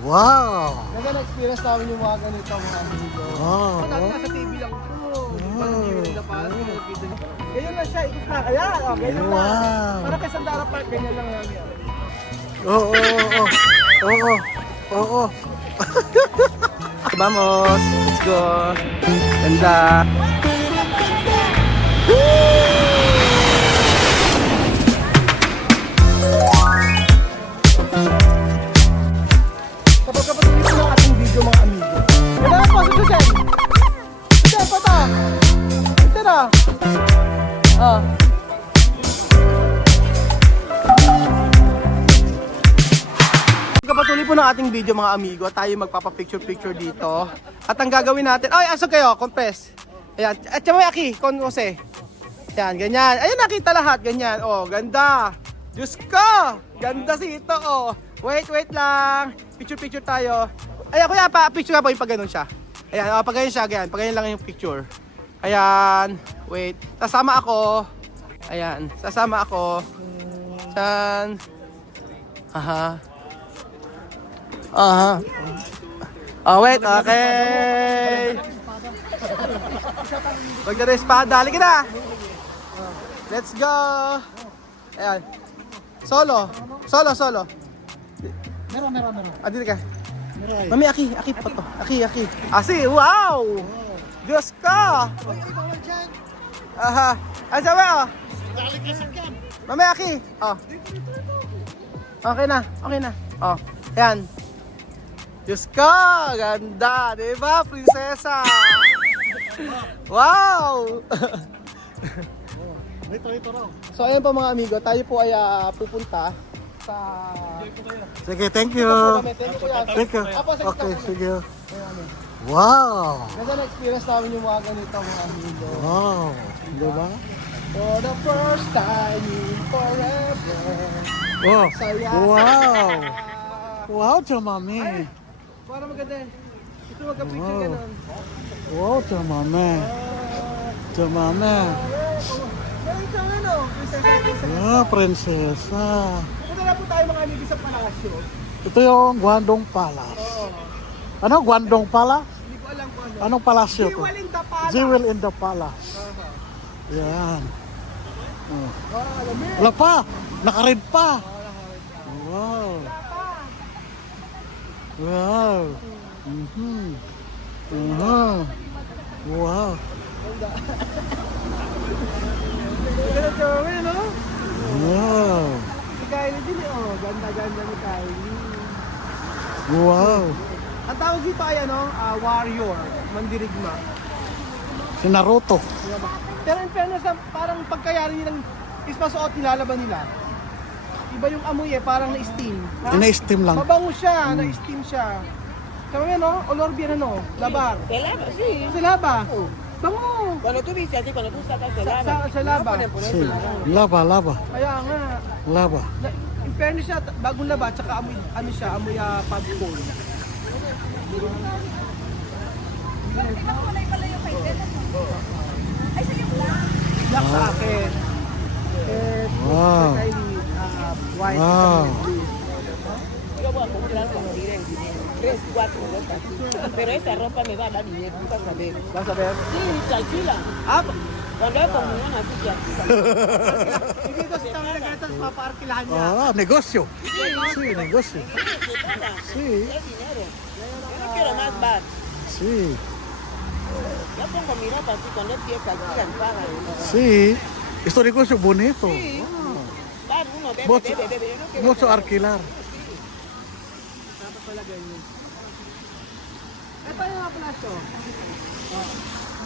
Wow! Ganda na-experience namin yung mga ganito mga amigo. Wow! Dati nasa TV lang ito. Hindi na parang nakikita niyo. Ganyan lang siya, ikot na. Ayan, oh, ganyan Wow. lang. Parang kay Sandara Park, ganyan lang yan. Oo, oo, oo, oo. Vamos, let's go. Ganda. Kapag ulit ng ating video mga amigo. Ganda na po, sususin. Sususin po ito. Ito na. Ah. Kapatuloy po ng ating video mga amigo, tayo magpapapicture-picture dito. At ang gagawin natin, ay asok kayo, compress. Ayan, at siyempre Aki, konose. Ayan, ganyan. Ayan, nakita lahat, ganyan. Oh, ganda. Diyos ko, ganda ito, oh. Wait lang. Picture-picture tayo. Ayan, kuya, picture nga po yung pag ganun siya. Ayan, oh, pag ganyan siya, ganyan. Pag ganyan lang yung picture. Ayan, wait. Sasama ako. Ayan, sasama ako. Saan? Aha. Aha. Oh, wait, okay. Pagdala yung espada, halika na. Let's go. Ayan. Solo. Meron. Dito ka. Mami, Aki pa to. Aki. Asi, wow! Diyos ka! Aha. Ay, sabi, oh. Mami, Aki. Oh. Okay na. Oh. Ayan. Diyos ka! Ganda! Diba, prinsesa? Wow! Ito raw. So ayan po mga amigo, tayo po ay pupunta sa... Sige, thank you. Thank you. Okay, sige. Wow! Ganda na experience namin yung mga ganito mga amigo. Wow! Diba? For the first time in forever. Oh! Saya. Wow! Wow, Chamami! Para maganda eh. Gusto magka-picture Wow. ganun. Wow, Chamami! Chamami! Meron siyang ano, prinsesa. Ah, prinsesa! Punta na po tayo mga amigo sa palasyo. Ito yung Guandong Palace. Oo. Ano? Guandong Palace? Hindi ko alam kung ano. Anong palasyo to? Jewel in the Palace. Jewel in the Palace. Yan. Oh. Alamig. Wala pa! Naka-red pa! Wow! Wow! Wow! Ganda Joey, no? Wow! Si Kylie din eh, oh. Ganda ni Kylie. Wow! Ang tawag dito ay ano, warrior, mandirigma. Si Naruto. Pero in fairness, parang pagkayari nilang ispasuot, nilalaban nila. Iba yung amoy eh, parang na-steam. Ha? Ina-steam lang. Mabango siya, na-steam siya. Sabi mo no? Olor bien ano? Labar. Se lava, sí. Sa laba. Bango. Cuando tú viste así, cuando tú sacas, se lava. Sa laba. Si lava. Kaya nga. Lava. In fairness siya, bagong laba, tsaka amoy, ano siya, amoy popcorn. Yak sa akin. Eh, Wow. Kylie, white. Wow. Yo voy a comprar como diré, 3, 4 ropas. Pero esa ropa me va a dar dinero, tú vas a ver. Vas a ver? Sí, se alquila. Ah, Cuando hay comunión así se alquila. hindi ko siya talaga ganito sa mapaarkilahan niya. Ah, negosyo. Sí, negosyo. Se paga, Sí, es dinero. Yo no quiero más bar. sí, Yo pongo mi ropa así, cuando es fiesta, alquilan, pagan. sí. Esto negosyo bonito. Bar, uno bebe, Mucho, bebe. Yo no quiero mucho alquilar. Dapat pala ganyan. Ito yung mga palasyo.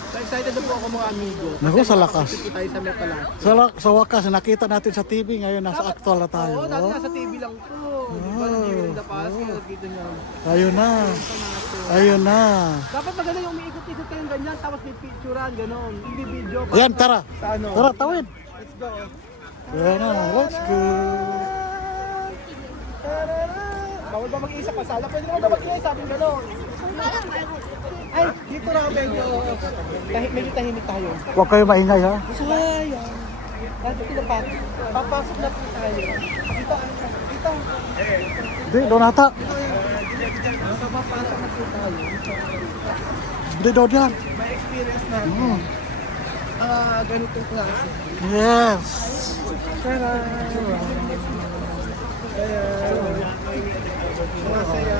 So excited na po ako mga amigo. Naku, sa lakas. Kasi tayo sa may palasyo. Sa wakas, nakita natin sa TV, ngayon nasa actual na tayo. Oo, dati nasa TV lang to. Di ba nang Jewel in the Palace, kaya nakita niyo. Ayun na. Ayun na. Dapat maganda yung umiikot-ikot kayong ganyan, tapos may picturean, gano'n. Hindi video. Ayan, tara. Sa ano? Tara, tawid. Let's go. Ayan na, let's go. Bawal ba mag-iisa pa sala? Pwede naman daw mag-iisa, sabi gano'n. Ay, dito na medyo tahimik tayo. Huwag kayo maingay ha. Sayang. Dito na pa. Papasok na po tayo. Dito. Hindi, doon ata. So, papasok na po tayo. Hindi daw dyan. May experience natin. Ganitong klase. Yes. Tara! Masaya.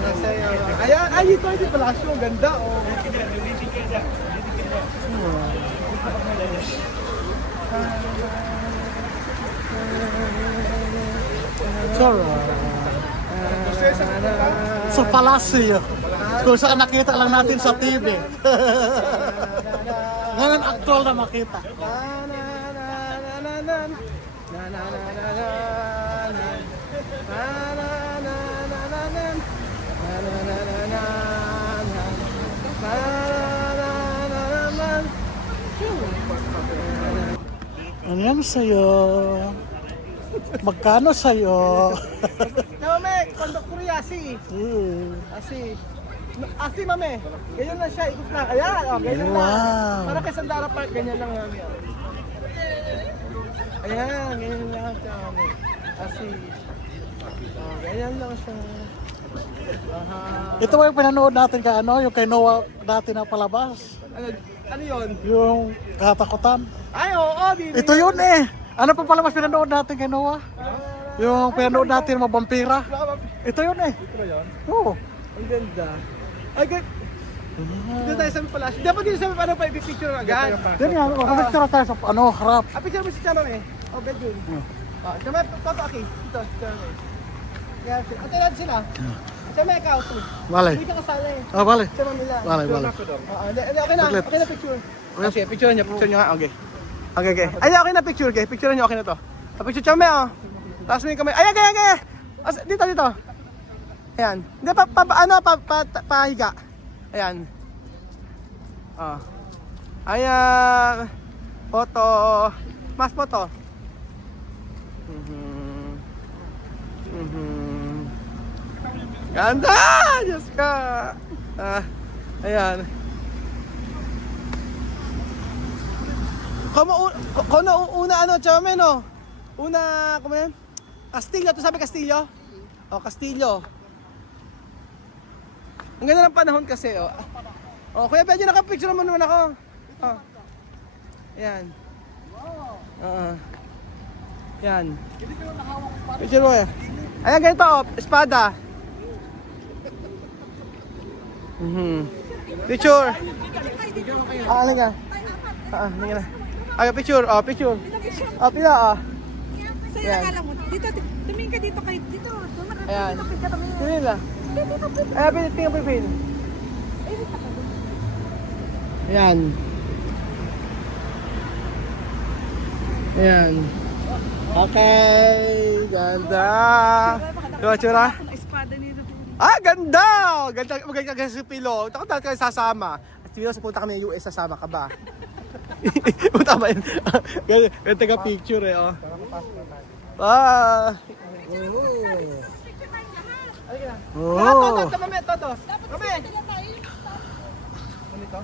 Masaya. Ayan, ay dito ay di palasyo. Ganda oh. Sa palasyo. Kung saan nakita lang natin sa TV. Ngayon actual na makita. Ano yan sa'yo? Magkano sa'yo? Mame, kondok kuryasi. Asi mame. Ganyan lang siya, ikot lang. Ayan, oh, ganyan lang. Wow. Para kay Sandara Park, ganyan lang mame. Ayan, ganyan lang siya mame. Asi. Oh, ganyan lang siya. Aha. Ito ba yung pinanood natin kay ano? Yung kay Noah dati na palabas? Ano yun? Yung katakutan? Ay, oo, dito. Ito yun eh! Ano pa palabas pinanood natin kay Noah? Yung pinanood natin mga vampira? Ito yun eh! Ito yun? Oo! Ang ganda. Ay, dito tayo sa palasyo. Dapat dito sa paano pa ipipicture agad. Yan yan, kumiktura tayo sa ano, harap. Picture mo si Charo eh. Oh, bed yun. Chama, toto Aki. Dito, si Charo eh. Kaya, ate natin sila. Chama, ikaw. Vale. Hindi ka kasali. Ah, vale. Chama nila. Vale, vale. Okay na. Saglit. Okay na picture. Okay, picture niyo nga. Okay. Okay, okay. Ay, okay na picture, okay. Picture niyo, okay na to. Picture Chama, oh. Taas mo yung kamay. Ay, okay. Dito. Ayan. Hindi, pahiga. Ayan. Oh. Ayan. Photo. Mas photo. Ganda! Diyos ka! Ayan. Kung una ano, Chame, no? Una, kumain? Castillo, ito sabi Castillo? O, Castillo. Ang ganda ng panahon kasi, oh. Oh, Kuya Pedro, nakapicture mo naman ako. Oh. Ayan. Yan. Picture mo eh. Ayan, ganito, oh. Espada. Picture. Ano ka? Halika na. Ay, picture. Oh, picture. Oh, pila, oh. Sa'yo nakala mo. Dito, tumingin ka dito kayo. Dito, Ayan. dito ka tumingin. Sino nila? Ayan, tingnan mo yung Ayan. Ayan. Okay. Ganda. Diba, tsura? Espada nito. Ganda! Maganda kasi si Pilo. Takot talaga kayo sasama. At Pilo, sa punta kami ng US, sasama ka ba? Punta ba yun? Ganda ka picture eh, oh. Oh! Toto, mame, toto. Mame! Ano ito?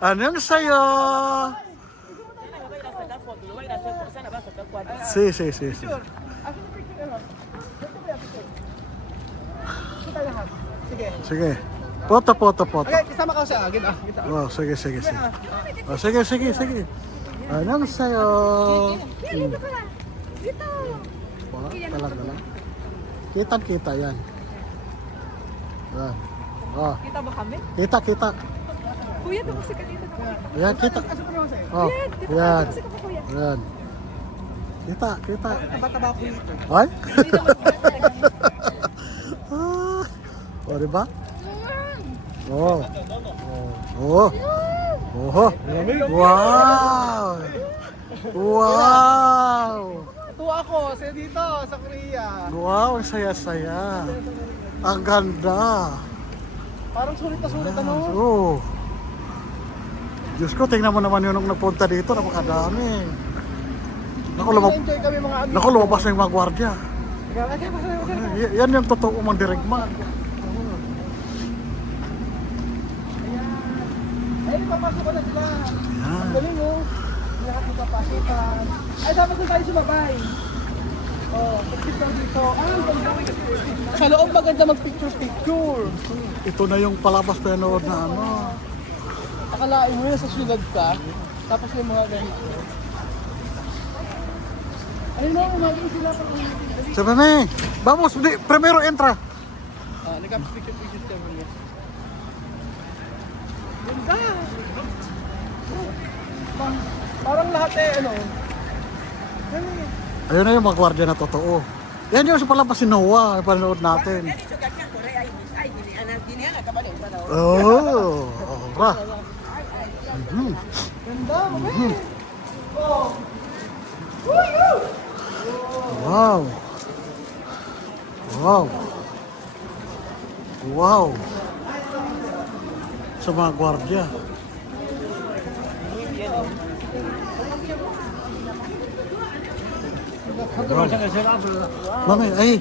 Anong sa'yo? Si. Picture. Asan yung picture ano? Dito ba yung picture? Dito tayo lahat. Sige. Sige. Poto. Okay, kasama ka sa agad ah. Kita. Oh, sige. Oh, sige. Anong sa'yo? Dito ka lang. Dito. Wala, talaga lang. Kitang-kita yan. Yan. Oh, Kita ba kami? kita. Kuya, tumusik ka dito. Ayan, kita. Asan pa naman sa'yo? Oh, Dito yan. tumusik ka pa, kuya. Yan. Kita. Taba-taba ko dito. Ay? Oh, diba? Oh. Wow! Tuwa ako sa dito sa Korea. Wow, ang saya-saya. Ang ganda. Parang sulit na ano? Oh. Diyos ko, tingnan mo naman yun nung nagpunta dito, napakadami. Enjoy kami mga amigo. Naku, lumabas na yung mga gwardya. Yan yung totoo mong dirigma. Ay, papasok ko na sila. Ang galing oh. Lahat ng kapasitan. Ay, dapat doon tayo sumabay. picture dito. Sa loob maganda mag-picture. Ito na yung palabas pinanood na ano. Akalain mo sa syudad ka, tapos may mga ganito. Ayun na, umagin sila pa. Sabi na vamos, primero entra. Nagka-picture tayo mo. Ganda! Parang lahat ano. Ayun na yung mga gwardiya na totoo. Yan yung sa palabas si Noah, yung panood natin. Oh, ora. Ganda, mabay! Oh! Wow. Wow. Wow. Sa mga gwardiya. Mami, ay.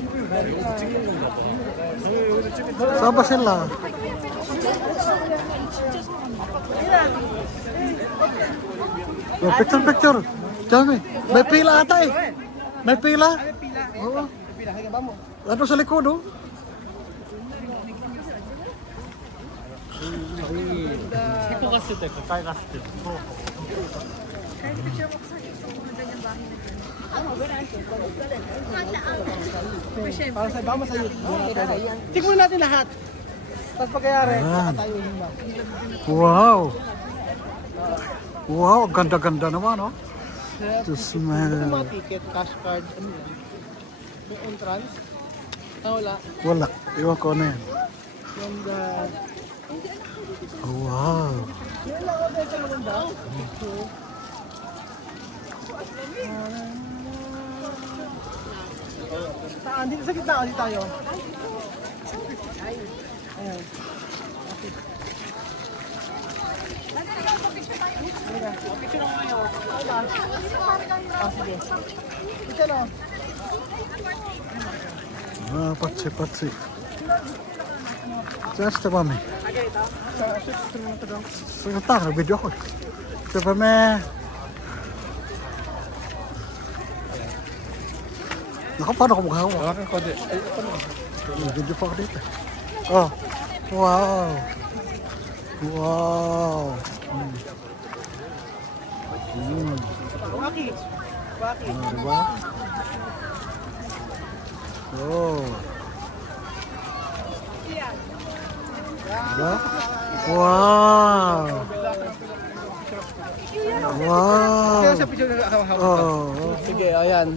Saan ba sila? Oh, picture. Dami. May pila ata eh. May pila? Oo. Ano sa likod oh? Para sa iba, masaya. Tingnan natin lahat. Tapos pagkayari, Ayan. tayo hima. Wow. Wow, ang ganda-ganda naman oh. Just Ito man. mga ticket, cash card, ano yan? May entrance? Wala. Wala. Iwan ko na yan. Ganda. Oh, wow. Yan lang ako tayo sa maganda. Picture. Saan? Dito sa gitna kasi tayo. Ayan. Picture ako ngayon. Sige. Picture ako. Ah, patsi. Just a moment. Sebentar, video ko. Coba me. Naku, paano ko maghawa? May video pa ako dito. Oh. Wow. Wow. Waki. Diba? Oh. Diba? Wow. Wow. Kaya sa picture na hawak. Oh. Sige, ayan.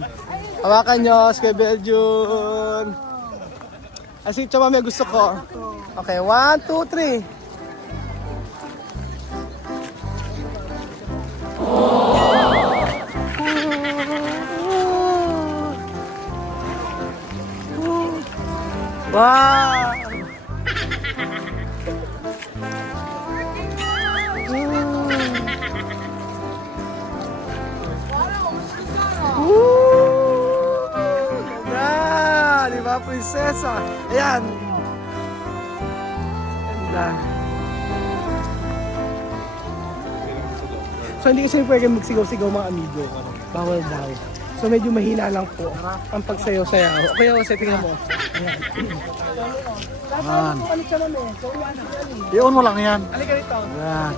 Hawakan nyo, Sky Belgium. Asik, tsama may gusto ko. Okay, 1, 2, 3. Wow! Ganda! Di ba, prinsesa? Ayan. Ganda. So, hindi kasi pwede magsigaw-sigaw mga amigo. Bawal daw. So, medyo mahina lang po ang pagsayaw-sayaw. Okay, Jose, tingnan mo. Ayan. Man. Ano ka naman eh? So, yan. I-on mo lang yan. Halika rito. Yan.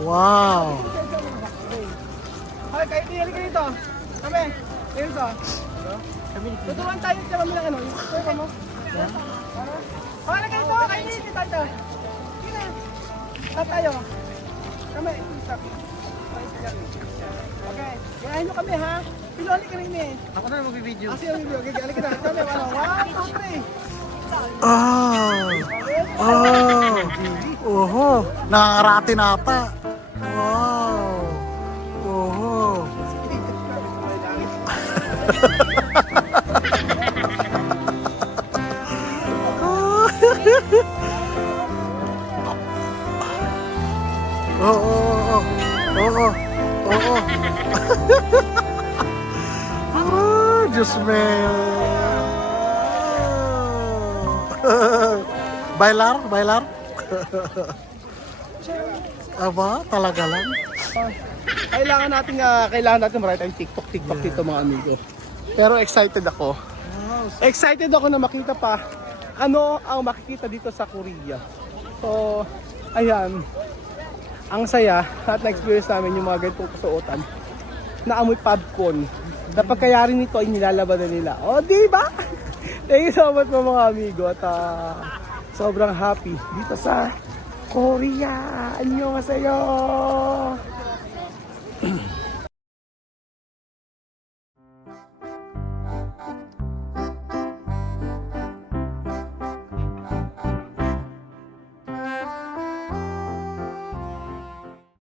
Wow. Okay, kahit di, halika rito. Kami. Dito. Tuturuan tayo sa kami ng ano. Ito mo. Okay, halika rito. Kayo dito tayo. Sige. At tayo. Kami. Okay. Gayahin nyo kami ha. Piloli ka rin eh. Ako na magbibideo. Kasi yung video. Okay, halika na. Kami. 1, 2, 3. Oh. Oh. Oho. Nangarati nata. Wow. Oho. Oh. Oh, Diyos me. Bailar? Aba, talaga lang. Kailangan natin marami tayong TikTok dito mga amigo. Pero excited ako. Excited ako na makita pa ano ang makikita dito sa Korea. So, ayan. Ang saya at na-experience namin yung mga ganitong kasuotan na amoy popcorn. Na pagkayari nito ay nilalaban na nila. O, di ba? Thank you so much mga amigo. At sobrang happy dito sa Korea. Annyeonghaseyo!